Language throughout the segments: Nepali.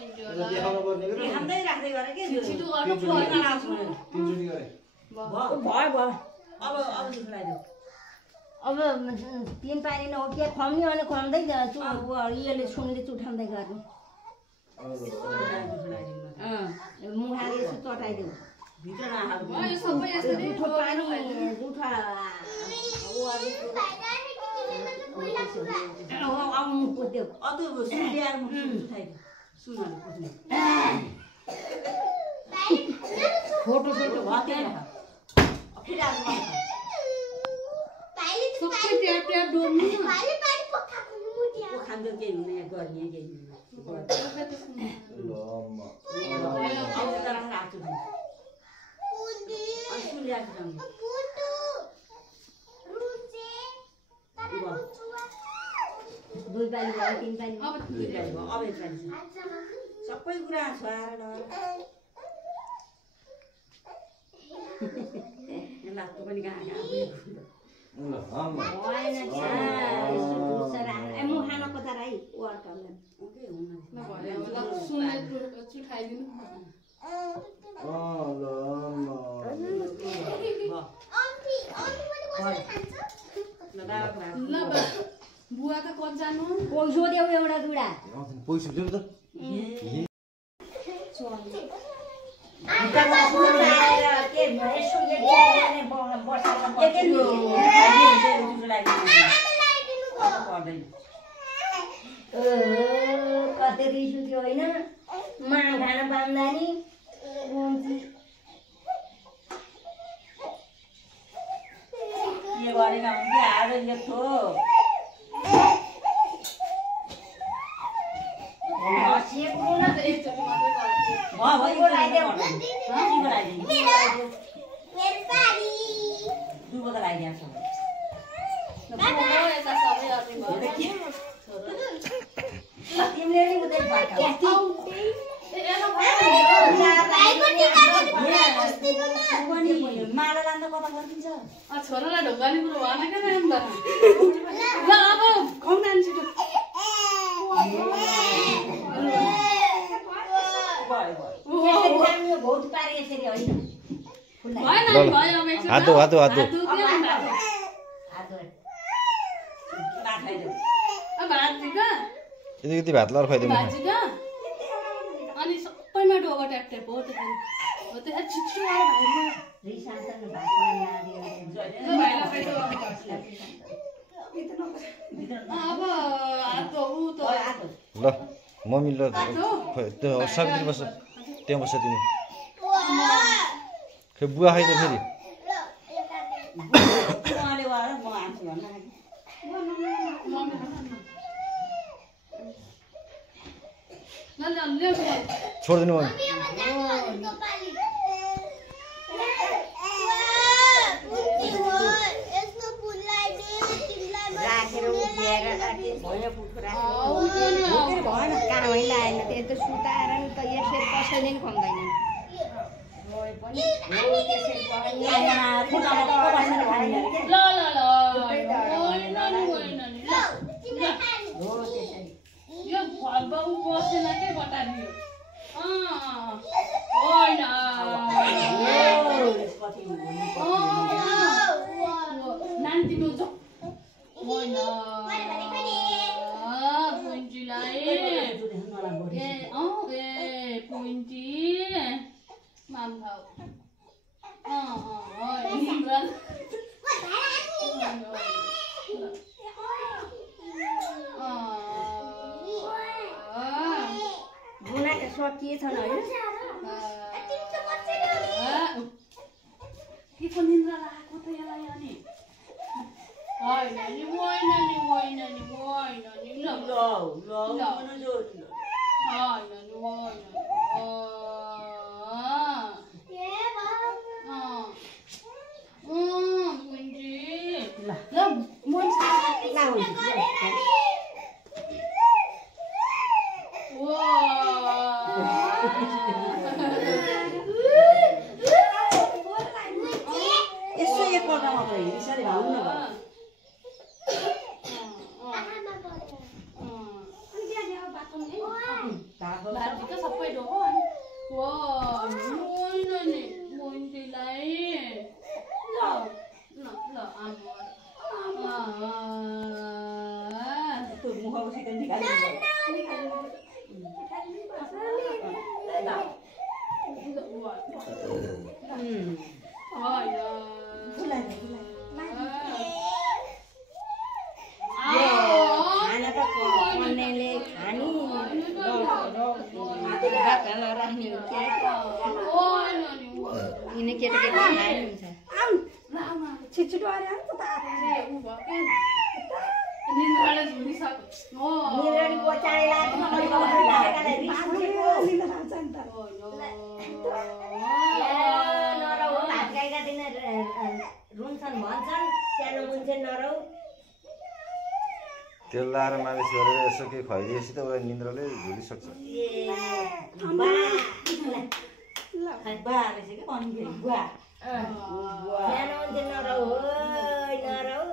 देखाउनु पर्ने हो हाम्रै राख्दै गरे के छिटो गर्नु पर्दैन तीनचोटी गरे भयो अब दुखाइदियो अब 3 पानी नहोके खम्नी अनि खम्दै यसले सुनले चुठाउँदै गर्नु मुहाले यसो चटाइदियो भित्र नहाल्नु यो सबै यस्तो नै जुठो पानी जुठा आउनु पुग्यो अतो सुल्याएर उठाइदियो सुनहरु पुग्नु फोटो भयो त्यही फेरि आज सबै ट्याप ट्याप डोर्नु न खान्छ केही हुने गर्ने केही दुई पानी भयो 3 पानी अब सबै कुरा छोएर लात्तो पनि कहाँ मुहान कता राई वर्करले सुनले चुठाइदिनु ल बुवा त कत जानु पैसो देऊ एउटा दुडा पैसा देऊ त कति रिस उठ्यो होइन माग खान पाउँदा नि के गरेका हुन्छ आज यस्तो सेक्नु न एकचोटि मात्रै गर्छु भयो लगाइदियो दुबो त लगाइदिएको यता सबै अर्ने भयो तिमीले नि उतै माला लाँदा कता गरिदिन्छ छोरालाई ढोकाने कुरो भएन क्या अन्त ल अब खुवाउन जान्छु बहुत पारे यसरी होइन हातो हातो हातो यति भात लर खुवाइदिनु अनि सबैमा डोगो ट्याप ट्याप हो त्यो हो त्यो छिटो अब ल मम्मी ल त्यो साबित्री बस्छ त्यहाँ बस्छ तिमी खै बुवा खाइ त फेरि छोडिदिनु राखेर उभिएर भयो पुटको राखेर भएन कामै लाएन त्यो त सुताएर नि त यसरी कसैले नि खुवाउँदैन यो बाबु बसेन के बटारियो होइन नानी तिम्रो जो होइन पुन्जीलाई ए पुन्जी माम खाऊ गुना त सकिएछन् होइन के को निन्द्रा लागेको त यसलाई अनि होइन नि होइन नि होइन नि होइन नि ल होइन नि होइन पुन्जी ल यसो एकपल्ट मात्र हेरिसरी भाउ न भित्र सबै ढोको अनि वा होइन नि बहिनीलाई ल ल ल आमा त्यो मुखबाट निकाल्नु खाना त पन्नेले खानी नराख्ने हो क्या यिनी केटाकेटी खाइन्छ छिटछिटो आयो निन्द्राले झुलिसक्यो निरणी कोचाइला नरौ भात खाएका दिन रुन्छन् भन्छन् सानो मुन्छे नरौ तेल लाएर मालिस गरेर यसो केही खुवाइदिएपछि त उसलाई निन्द्राले झुलिसक्छ सानो मुन्छे नरौ हो नरौ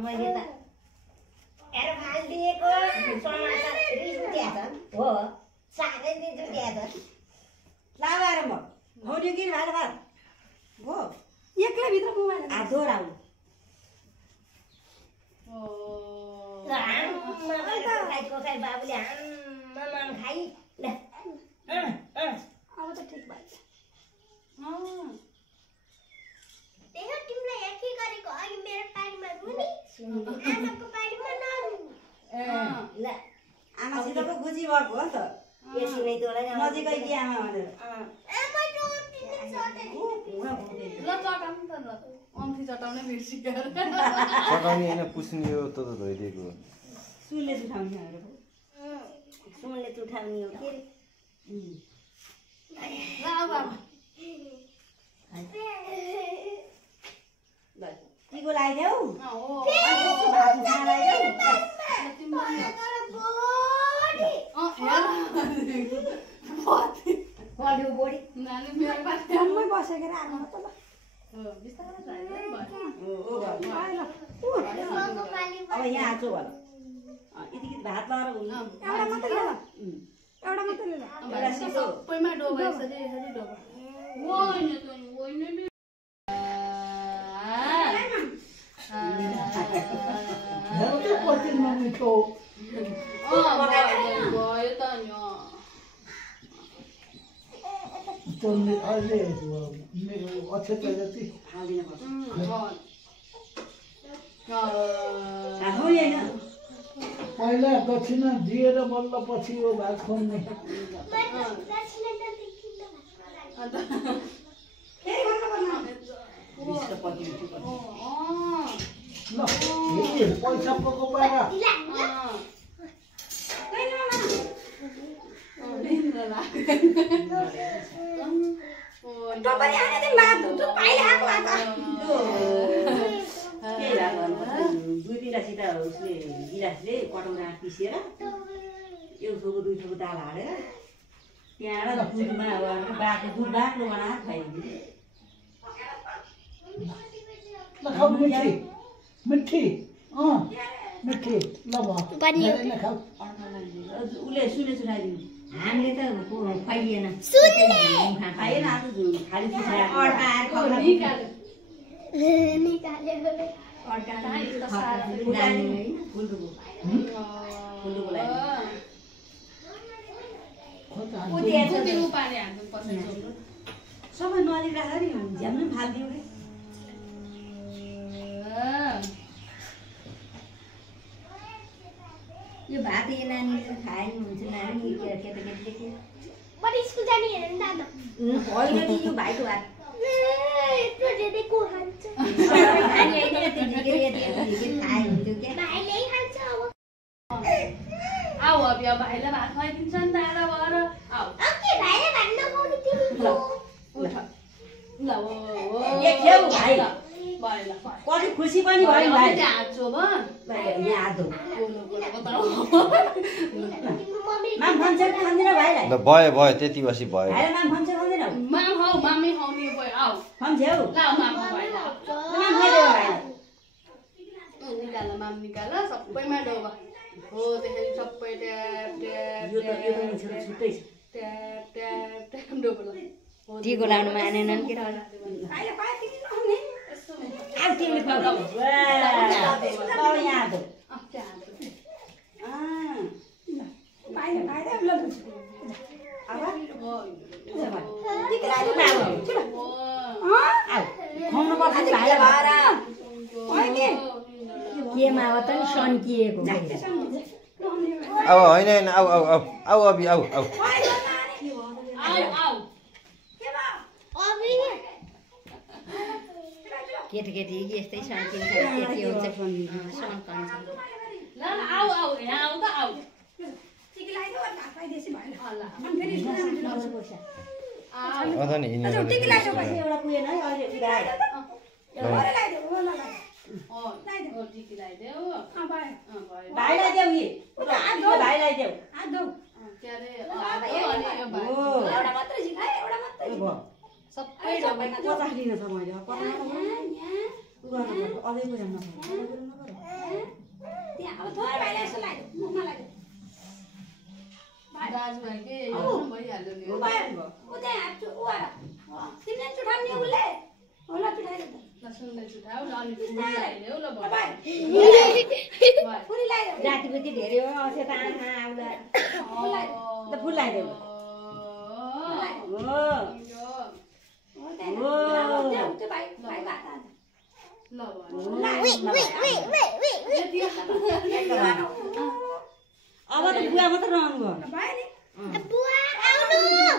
मैले त हेर फालिदिएको समाचार रिस उठ्याछ हो साह्रै रिस उठ्याछ लाएर म भौड्यो कि भात भात हो एक्लै भित्र मोबाइल दोहोऱ्याउ कोखाइ बाबुले आम्मा खाइ अब त ठिक भयो देख्यो तिमीले यहाँ के गरेको अघि मेरो पानीमा रुनी आमाको पानीमा नरुनी ल आमासित पो गुजी भएको हो त यसरी नै तँलाई नजिकै कि आमा भनेर आमा रोटिने सोधे ल चटाउनु त ल अम्ठी चटाउनै बिर्सिक्यो चटाउने होइन पुस्ने हो त धोइदिएको सुनले सुठाउने अरे सुनले चुठाउने हो के ल अब टिको लगाइदेऊ हो भात खाना लगाइदेऊ कल्यो बोडी नानी मेरो बात जम्मै बसेर आमा त ल बिस्तारै आमाको पानीमा अब यहाँ आएको होला यति भात लगाएर हुन्छ एउटा मात्रै ल एउटा मात्रै ल सबैमा डोबा यसरी यसरी डोबा होइन त होइन गयो त नि पहिला दक्षिणा दिएर बल्ल पछि यो भात खुवाउने ल पैसा पको पाएर टपरी आने दिन भात हुन्छ पाइला आएको दुई तिनवटा उसले गिलासले कटौरा पिसेर एउटोको दुई थोको दाल हालेर त्यहाँबाट दुधमा बाटो दुध बाक्लो बनाएर खुवाइदिन्छ ल खाऊ मिठी मिठी मिठी ल भयो खाऊ उसले सुने सुनाइदिनु हामीले त खुवाइएन खाएन आज खाली सबै नजिक राखेर नि झ्याम्नु पनि फालिदियो कि यो भात यो नानीले खाए नि हुन्छ नानी केटाकेटीले के बडी स्कुल जाने हेर नि दादा होइन नि यो भाइको भात यत्रो धेरै को खान्छ खाने होइन यति खाए हुन्थ्यो क्या भाइले खान्छ अब आऊ अब यो भाइलाई भात खुवाइदिन्छ नि दादा भएर आऊ ओके भाइले भात नखाउने तिमी उठ ल देख्यौ भाइ भाइ ल कति खुसी पनि भयो भाइ हात चो यहाँ हात धो मम्मी माम खान्छ खाँदैन भाइलाई ल भयो भयो त्यति बसी भयो भाइलाई माम खान्छ खाँदैन माम हौ मामी हौ नि भयो आऊ खान्छौ ल माम भाइलाई निकाल सबैमा डोब हो त्यसरी सबै ट्याप ट्याप यो त छुट्टै छ ट्याप ट्याप ट्याप डोब ल टिको लाउनु मानेनन् के अब तिमीले खाऊ वाह यहाँ दो केमा हो त नि सन्किएको अब होइन होइन आऊ आऊ आऊ आऊ अभि आऊ आऊ केटाकेटी यस्तै सन्किन्छ केटी हुन्छ सन्कन्छ ल आऊ आऊ यहाँ आऊ त आऊ अँ नि हिँड्नु एउटा पुगेन है अहिले पुगाएर टिकी लगाइदेऊ भाइलाई देऊ कि भाइलाई देऊ के अरे सबै पचास लिन छ मैले अझै कुरा दाजुभाइकै भइहाल्यो नि सुन्दै छुटाऊ ल अनि फुल लगाइदेऊ ल जातिपति धेरै हो अझै त आमा आउँदा फुल लगाइदेऊ अब त बुवा मात्र रहनु भयो